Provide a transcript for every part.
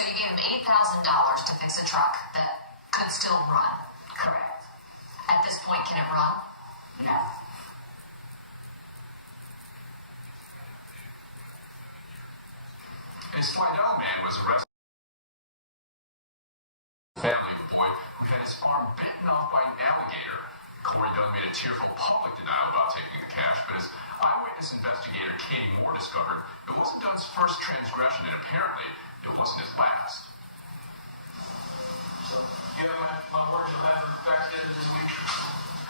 So you gave him $8,000 to fix a truck that could still run. Correct. At this point, can it run? No. A Slidell man was arrested. Family of a boy who had his arm bitten off by an alligator. Cory Dunn made a tearful public denial about taking the cash, but as eyewitness investigator Katie Moore discovered, it wasn't Dunn's first transgression, and apparently it wasn't his last. So, yeah, my word, you'll have it back in this week.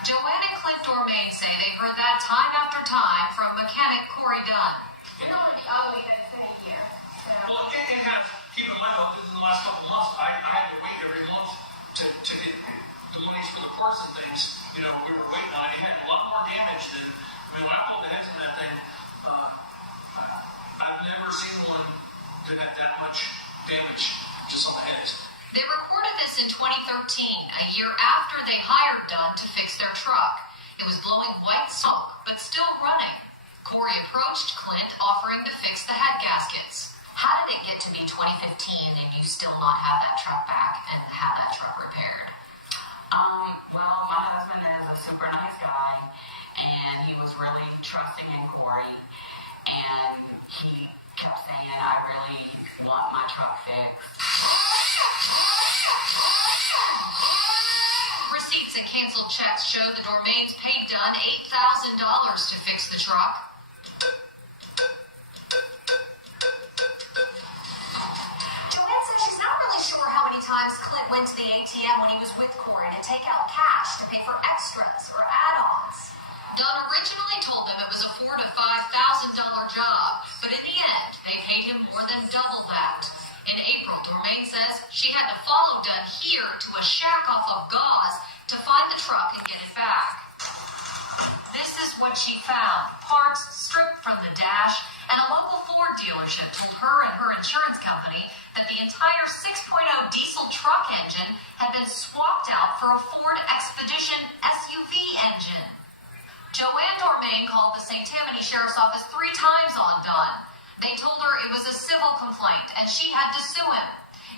Joanne and Clint Dormain say they've heard that time after time from mechanic Cory Dunn. You're not always going to say here. So. Well, and kind of keep in mind, in the last couple of months, I had to wait every month to get the monies for the parts and things. You know, we were waiting on it. It had a lot more damage than, when I pulled the heads in that thing, I've never seen one that had that much damage just on the heads. They recorded this in 2013, a year after they hired Dunn to fix their truck. It was blowing white smoke, but still running. Cory approached Clint, offering to fix the head gaskets. How did it get to be 2015 and you still not have that truck back and have that truck repaired? Well, my husband is a super nice guy, and he was really trusting in Cory, and he kept saying, I really want my truck fixed. Receipts and canceled checks show the Dormains paid Dunn $8,000 to fix the truck. Joanne says she's not really sure how many times Clint went to the ATM when he was with Cory to take out cash to pay for extras or add-ons. Dunn originally told them it was a $4,000 to $5,000 job, but in the end, they paid him more than double that. In April, Dormain says she had to follow Dunn here to a shack off of Gauze to find the truck and get it back. This is what she found: parts stripped from the dash, and a local Ford dealership told her and her insurance company that the entire 6.0 diesel truck engine had been swapped out for a Ford Expedition SUV engine. Joanne Dormain called the St. Tammany Sheriff's Office 3 times on Dunn. They told her it was a civil complaint and she had to sue him.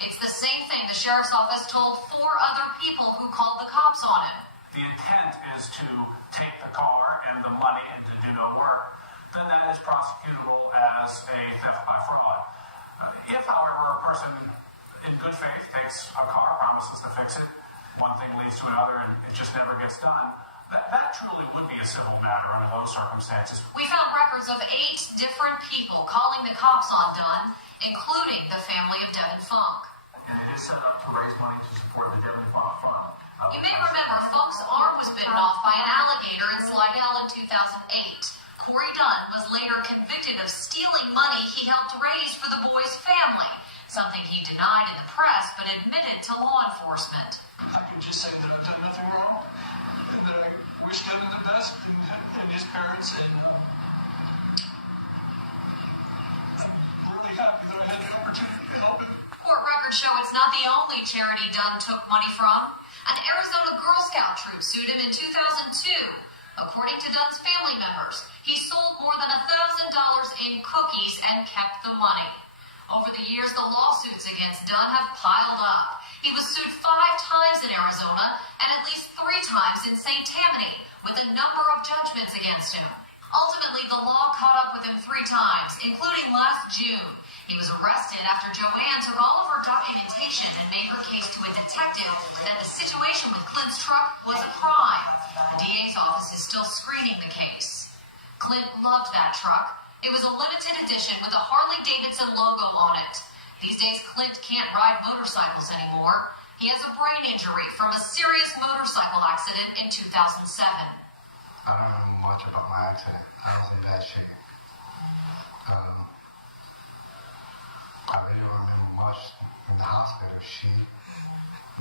It's the same thing the Sheriff's Office told 4 other people who called the cops on him. The intent is to take the car and the money and to do no work, then that is prosecutable as a theft by fraud. If, however, a person in good faith takes a car, promises to fix it, one thing leads to another and it just never gets done, that truly would be a civil matter under those circumstances. We found records of 8 different people calling the cops on Dunn, including the family of Devin Funk. It is set up to raise money to support the Devin Funk Fund. You may remember Funk's arm was bitten off by an alligator in Slidell in 2008. Cory Dunn was later convicted of stealing money he helped raise for the boy's family, something he denied in the press but admitted to law enforcement. I can just say that I've done nothing wrong, and that I wish Devin the best and his parents, and I'm really happy that I had the opportunity to help him. Court records show it's not the only charity Dunn took money from. An Arizona Girl Scout troop sued him in 2002. According to Dunn's family members, he sold more than $1,000 in cookies and kept the money. Over the years, the lawsuits against Dunn have piled up. He was sued 5 times in Arizona and at least 3 times in St. Tammany, with a number of judgments against him. Ultimately, the law caught up with him 3 times, including last June. He was arrested after Joanne took all of her documentation and made her case to a detective that the situation with Clint's truck was a crime. The DA's office is still screening the case. Clint loved that truck. It was a limited edition with a Harley-Davidson logo on it. These days, Clint can't ride motorcycles anymore. He has a brain injury from a serious motorcycle accident in 2007. I don't know much about my accident. I was in bad shape. I really don't do much in the hospital.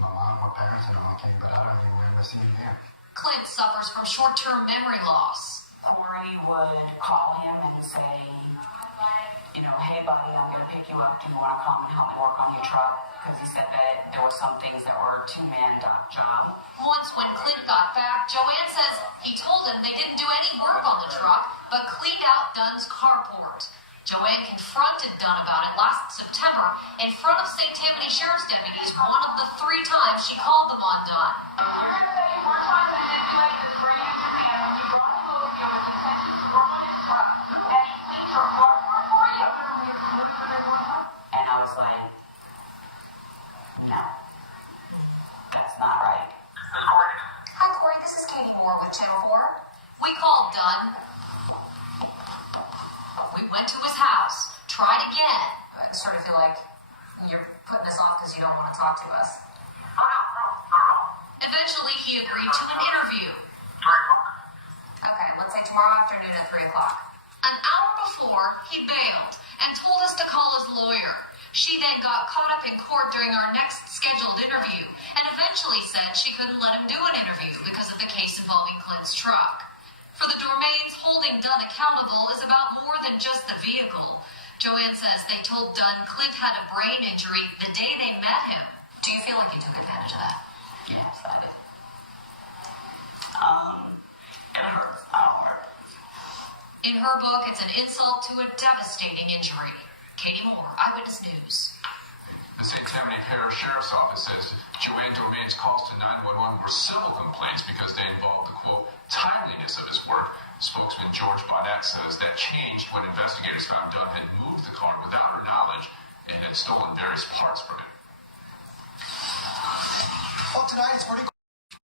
My mom, my parents, and all came, but I don't even remember seeing him. Clint suffers from short-term memory loss. Cory would call him and say, hey buddy, I'm going to pick you up. Do you want to come and help me work on your truck? Because he said that there were some things that were a 2-man job. Once when Clint got back, Joanne says he told him they didn't do any work on the truck, but cleaned out Dunn's carport. Joanne confronted Dunn about it last September in front of St. Tammany Sheriff's deputies, one of the 3 times she called them on Dunn. And I was like, no, that's not right. Hi, Cory. This is Katie Moore with Channel 4. We called Dunn. We went to his house, tried again. I sort of feel like you're putting us off because you don't want to talk to us. Eventually, he agreed to an interview. Okay, let's say tomorrow afternoon at 3 o'clock. An hour before, he bailed and told us to call his lawyer. She then got caught up in court during our next scheduled interview and eventually said she couldn't let him do an interview because of the case involving Clint's truck. For the Dormains, holding Dunn accountable is about more than just the vehicle. Joanne says they told Dunn Clint had a brain injury the day they met him. Do you feel like you took advantage of that? Yes, I did. It hurts. I don't hurt. In her book, it's an insult to a devastating injury. Katie Moore, Eyewitness News. The St. Tammany Parish Sheriff's Office says Joanne Dormain's calls to 911 were civil complaints because they involved the, quote, timeliness of his work. Spokesman George Bonnet says that changed when investigators found Dunn had moved the car without her knowledge and had stolen various parts from it. Well, tonight it's pretty